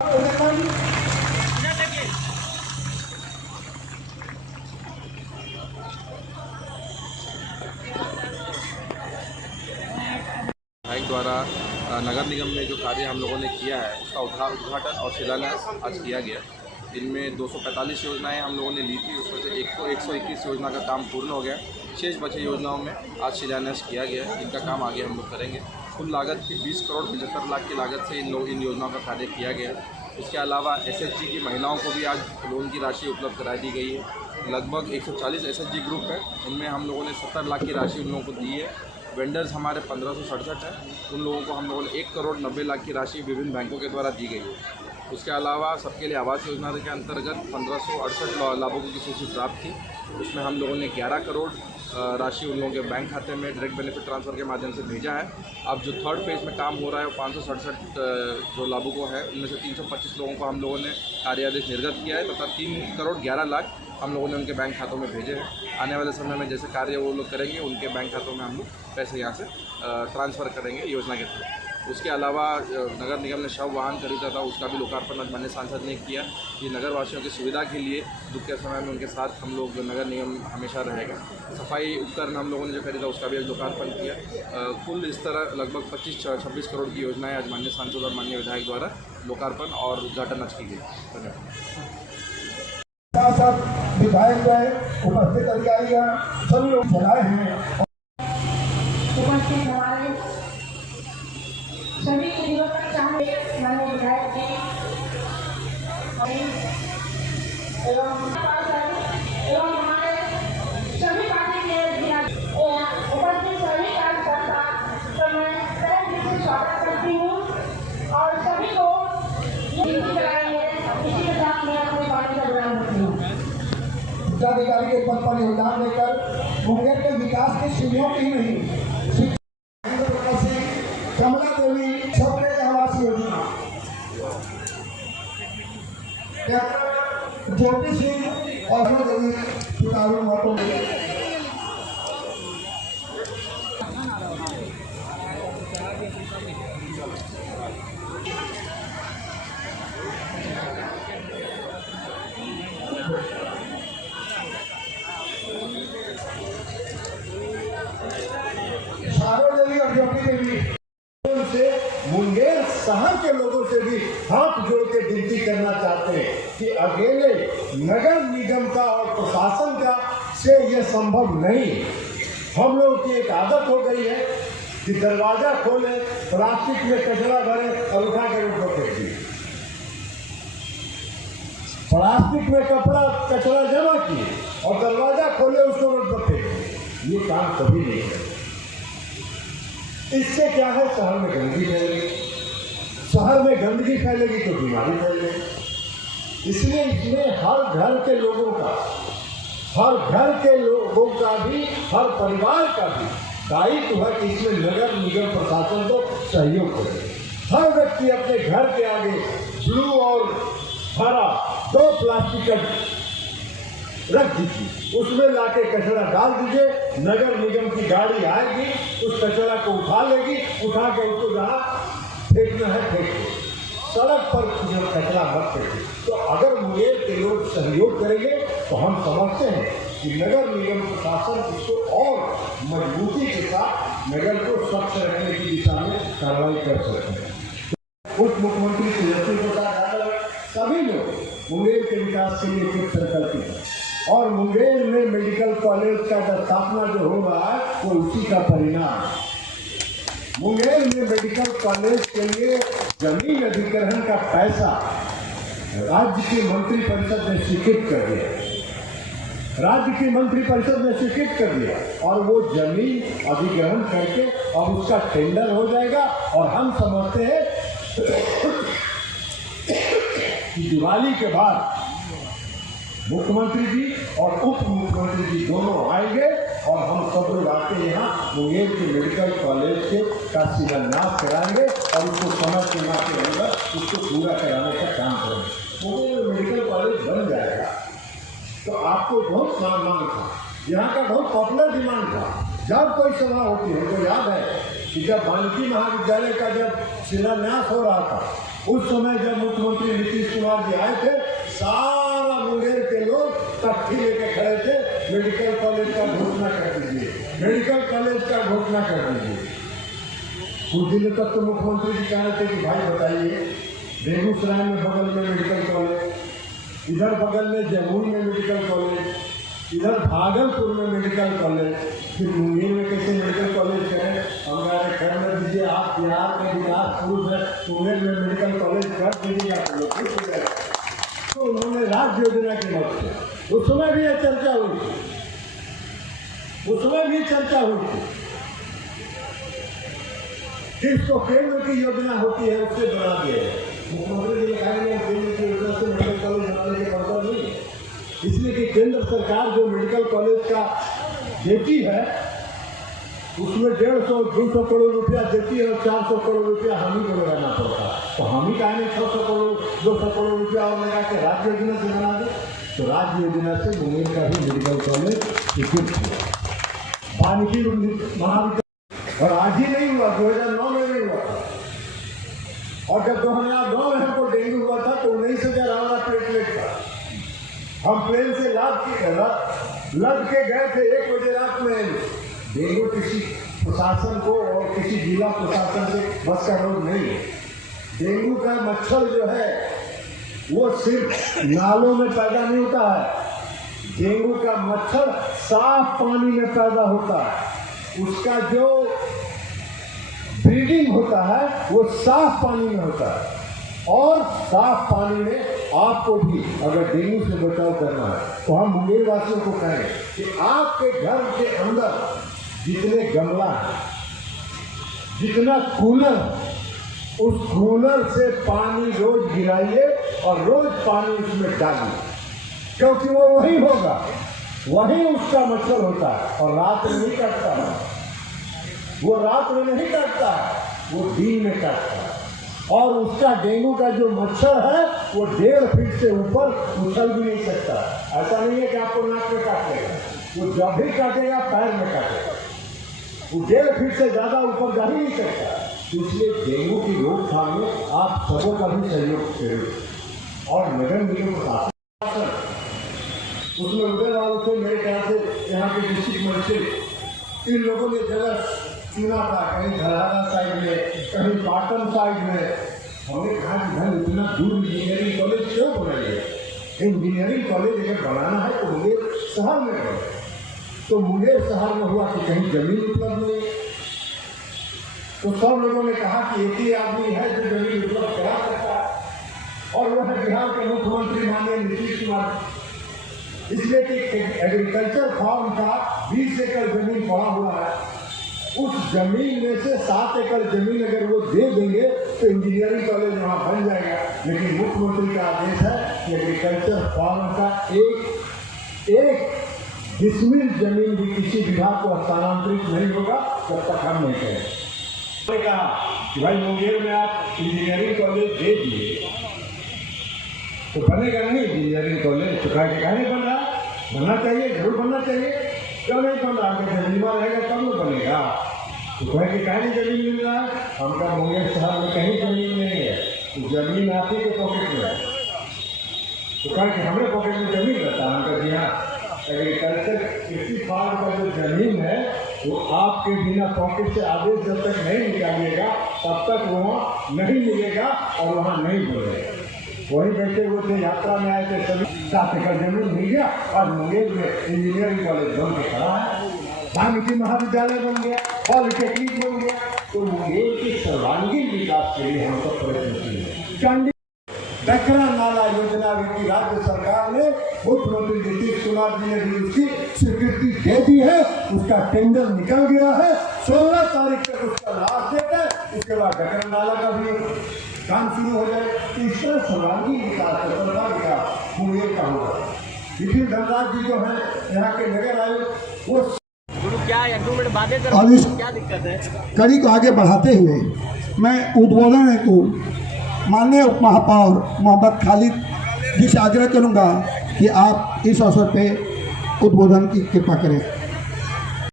विधायक द्वारा नगर निगम में जो कार्य हम लोगों ने किया है उसका उद्घाटन और शिलान्यास आज किया गया। इनमें 245 योजनाएं हम लोगों ने ली थी, उसमें से 121 योजना का काम पूर्ण हो गया। शेष बचे योजनाओं में आज शिलान्यास किया गया है। इनका काम आगे हम लोग करेंगे। कुल लागत की 20 करोड़ 75 लाख की लागत से इन योजनाओं का कार्य किया गया है। उसके अलावा SHG की महिलाओं को भी आज लोन की राशि उपलब्ध करा दी गई है। लगभग 140 SHG ग्रुप है, उनमें हम लोगों ने 70 लाख की राशि उन लोगों को दी है। वेंडर्स हमारे 1567 हैं, उन लोगों को हम लोगों ने 1 करोड़ 90 लाख की राशि विभिन्न बैंकों के द्वारा दी गई है। उसके अलावा सबके लिए आवास योजना के अंतर्गत 1568 लाभुकों की सूची प्राप्त थी। उसमें हम लोगों ने 11 करोड़ राशि उन लोगों के बैंक खाते में डायरेक्ट बेनिफिट ट्रांसफ़र के माध्यम से भेजा है। अब जो थर्ड फेज़ में काम हो रहा है वो 567 जो लाभुकों है उनमें से 325 लोगों को हम लोगों ने कार्यादेश निर्गत किया है तथा 3 करोड़ 11 लाख हम लोगों ने उनके बैंक खातों में भेजे हैं। आने वाले समय में जैसे कार्य वो लोग करेंगे उनके बैंक खातों में हम लोग पैसे यहाँ से ट्रांसफ़र करेंगे योजना के थ्रू। उसके अलावा नगर निगम ने शव वाहन खरीदा था, उसका भी लोकार्पण आज माननीय सांसद ने किया। ये नगर वासियों की सुविधा के लिए दुख के समय में उनके साथ हम लोग नगर निगम हमेशा रहेगा। सफाई उपकरण हम लोगों ने जो खरीदा उसका भी आज लोकार्पण किया। कुल इस तरह लगभग 25-26 करोड़ की योजनाएं आज माननीय सांसद और माननीय विधायक द्वारा लोकार्पण और उद्घाटन आज की गई। धन्यवाद। विधायक उपस्थित अधिकारी सभी लोग चलाए हैं। उपस्थित हमारे सभी परिवर्तन चाहे माननीय विधायक जी एवं हमारे सभी पार्टी के उपस्थित सभी कार्यकर्ता तो मैं तहे दिल से स्वागत करती हूँ और सभी को गिनती कराई है। इसी के साथ मैं अपनी पार्टी का बयान करती हूँ। जिलाधिकारी के पद पर योगदान देकर मुंगेर के विकास की सीढ़ियों की नहीं कमला देवी सबके आवास योजना, ज्योति सिंह और देवी चुनावी मतों में मुंगेर शहर के लोगों से भी हाथ जोड़ के विनती करना चाहते हैं कि अकेले नगर निगम का और प्रशासन का से यह संभव नहीं। हम लोगों की एक आदत हो गई है कि दरवाजा खोले, प्लास्टिक में कचरा भरे और उठा के रोड पर फेंक दिए। प्लास्टिक में कचरा जमा किए और दरवाजा खोले उसको रोड पर फेंक दिए। ये काम कभी नहीं है। इससे क्या है, शहर में गंदगी फैलेगी, शहर में गंदगी फैलेगी तो बीमारी फैलेगी। इसलिए इसमें हर घर के लोगों का भी, हर परिवार का भी दायित्व है कि इसमें नगर निगम प्रशासन को सहयोग करे। हर व्यक्ति अपने घर के आगे ब्लू और हरा 2 प्लास्टिक का रख दीजिए, उसमें लाके कचरा डाल दीजिए। नगर निगम की गाड़ी आएगी, उस कचरा को उठा लेगी, उठा के उसको जहाँ फेंकना है फेंक दो। सड़क पर कचरा मत फेंके। तो अगर मुंगेर के लोग सहयोग करेंगे तो हम समझते हैं कि नगर निगम प्रशासन इसको और मजबूती के साथ नगर को स्वच्छ रखने की दिशा में कार्रवाई कर सकते हैं। उप मुख्यमंत्री तेजस्वी प्रसाद यादव सभी लोग मुंगेर के विकास के लिए कुछ संकल्पित है और मुंगेर में मेडिकल कॉलेज का स्थापना जो हो रहा है वो उसी का परिणाम है। मुंगेर में मेडिकल कॉलेज के लिए जमीन अधिग्रहण का पैसा राज्य की मंत्रिपरिषद ने स्वीकृत कर दिया। राज्य की मंत्रिपरिषद ने स्वीकृत कर दिया और वो जमीन अधिग्रहण करके और उसका टेंडर हो जाएगा। और हम समझते हैं कि दिवाली के बाद मुख्यमंत्री जी और उप मुख्यमंत्री जी दोनों आएंगे और हम सब लोग आके यहाँ मुंगेर के मेडिकल कॉलेज के का शिलान्यास कराएंगे और उसको समय सीमा के अंदर उसको पूरा कराने का काम करेंगे। मुंगेर में मेडिकल कॉलेज बन जाएगा तो आपको बहुत मांग था, यहाँ का बहुत पॉपुलर डिमांड था। जब कोई सभा होती है तो याद है कि जब वाल्मीकि महाविद्यालय का जब शिलान्यास हो रहा था उस समय जब मुख्यमंत्री कुछ दिनों तक तो मुख्यमंत्री जी कह रहे थे कि भाई बताइए, बेगूसराय में बगल में मेडिकल कॉलेज, इधर बगल में जमुई में मेडिकल कॉलेज, इधर भागलपुर में मेडिकल कॉलेज, फिर मुंगेर में कैसे मेडिकल कॉलेज करें? हमारे घर में दीजिए, आप बिहार में विकास पुरुष है, मुंगेर में मेडिकल कॉलेज कर दीजिएगा तो लोग खुश हो जाएगा। तो उन्होंने राज्य योजना के मत से उस समय भी यह चर्चा हुई थी, उस समय भी चर्चा हुई थी। जिसको केंद्र की योजना होती है उससे बना दिया है। मुख्यमंत्री जी ने कहा कि केंद्र की योजना से मेडिकल कॉलेज बनाने के पड़ता नहीं, इसलिए कि केंद्र सरकार जो मेडिकल कॉलेज का देती है उसमें 150-200 करोड़ रुपया देती है और 400 करोड़ रुपया हम ही को लगाना पड़ता है। तो हम ही कहेंगे 600 करोड़ 200 करोड़ रुपया और लगा के राज्य योजना से बना दे। तो राज्य योजना से मुंगेर का भी मेडिकल कॉलेज स्वीकृत हुआ, वानिकी महाविद्यालय। और आज ही नहीं हुआ, 2009 में नहीं हुआ था। और जब 2009 में हमको डेंगू हुआ था तो 19,000 हमारा प्लेटलेट था। हम प्लेन से लद के गए थे 1 बजे रात में। डेंगू किसी प्रशासन को और किसी जिला प्रशासन से बस का रोग नहीं है। डेंगू का मच्छर जो है वो सिर्फ नालों में पैदा नहीं होता है। डेंगू का मच्छर साफ पानी में पैदा होता है। उसका जो ब्रीडिंग होता है वो साफ पानी में होता है। और साफ पानी में आपको भी अगर डेंगू से बचाव करना है तो हम मुंगेर वासियों को कहें कि आपके घर के अंदर जितने गमला है, जितना कूलर, उस कूलर से पानी रोज गिराइए और रोज पानी उसमें डालिए, क्योंकि वो वही होगा, वही उसका मच्छर होता है। और रात में नहीं काटता है, वो रात में नहीं काटता है, वो दिन में काटता है। और उसका डेंगू का जो मच्छर है वो 1.5 फीट से ऊपर उछल भी नहीं सकता। ऐसा नहीं है कि आपको नाक में काटेगा, वो जब भी काटेगा पैर में काटेगा, वो 1.5 फीट से ज़्यादा ऊपर जा ही नहीं सकता। इसलिए डेंगू की रोकथाम में आप सबों का भी सहयोग करें। और नगर निगम प्रशासन उसमें उधर वालों से मेरे ख्याल से यहाँ के डिस्ट्रिक्ट मजिस्ट्रेट इन लोगों ने जगह चुना था, कहीं धरारा साइड में, कहीं पाटन साइड में। हमने कहा कि भाई इतना दूर इंजीनियरिंग कॉलेज क्यों बनाइए? इंजीनियरिंग कॉलेज अगर बनाना है तो मुंगेर शहर में बने। तो मुंगेर शहर में हुआ कि कहीं जमीन उपलब्ध नहीं। तो सब लोगों ने कहा कि एक ही आदमी है जो जमीन उपलब्ध करा सकता है, और वह है बिहार के मुख्यमंत्री माननीय नीतीश कुमार। इसलिए कि एग्रीकल्चर फार्म का 20 एकड़ जमीन पड़ा हुआ है। उस जमीन में से 7 एकड़ जमीन अगर वो दे देंगे तो इंजीनियरिंग कॉलेज वहाँ बन जाएगा। लेकिन मुख्यमंत्री का आदेश है कि एग्रीकल्चर फार्म का एक डिसमिल जमीन भी किसी विभाग को हस्तांतरित नहीं होगा जब तक हम नहीं करें। मैंने कहा कि भाई मुंगेर में आप इंजीनियरिंग कॉलेज दे दिए तो बनेगा नहीं इंजीनियरिंग कॉलेज? तो कहा नहीं बन रहा, बनना चाहिए, जरूर बनना चाहिए। क्यों नहीं बन रहा? जमीन रहेगा तब तो बनेगा। तो कहे कि कहीं जमीन मिल रहा है? हम कहा मुंगेर शहर में कहीं जमीन नहीं है, तो जमीन आप ही के पॉकेट में है। तो कहा कि हमारे पॉकेट में जमीन रहता है। हम कहा जी हाँ, एग्रीकल्चर कृषि फार्म का जो जमीन है वो आपके बिना पॉकेट से आदेश जब तक नहीं निकालिएगा तब तक वहाँ नहीं मिलेगा और वहाँ नहीं बोलेगा। वही बैठे हुए थे, यात्रा में आए थे, सभी 7 एकड़ जमीन मिल गया और मुंगेर में इंजीनियरिंग कॉलेज बन के खड़ा है, वानिकी महाविद्यालय बन गया, पॉलिटेक्निक बन गया। तो मुंगेर के सर्वांगीण विकास के लिए हम सब प्रयत्नशील हैं। डकरा नाला योजना की राज्य सरकार ने मुख्यमंत्री नीतीश कुमार जी ने भी उसकी स्वीकृति दे दी है। उसका टेंडर निकल गया है, 16 तारीख तक उसका लास्ट डेट है। इसके बाद डकरा नाला का भी काम शुरू हो जाए। इस तरह सर्वांगीण विकास, सफलता विकास मुंगेर का होगा। निखिल धनराज जी जो है यहाँ के नगर आयुक्त, वो क्या 1-2 मिनट बातें अब इस क्या दिक्कत है? कड़ी को आगे बढ़ाते हुए मैं उद्बोधन हेतु माननीय उप महापौर मोहम्मद खालिद जी से आग्रह करूंगा कि आप इस अवसर पे उद्बोधन की कृपा करें।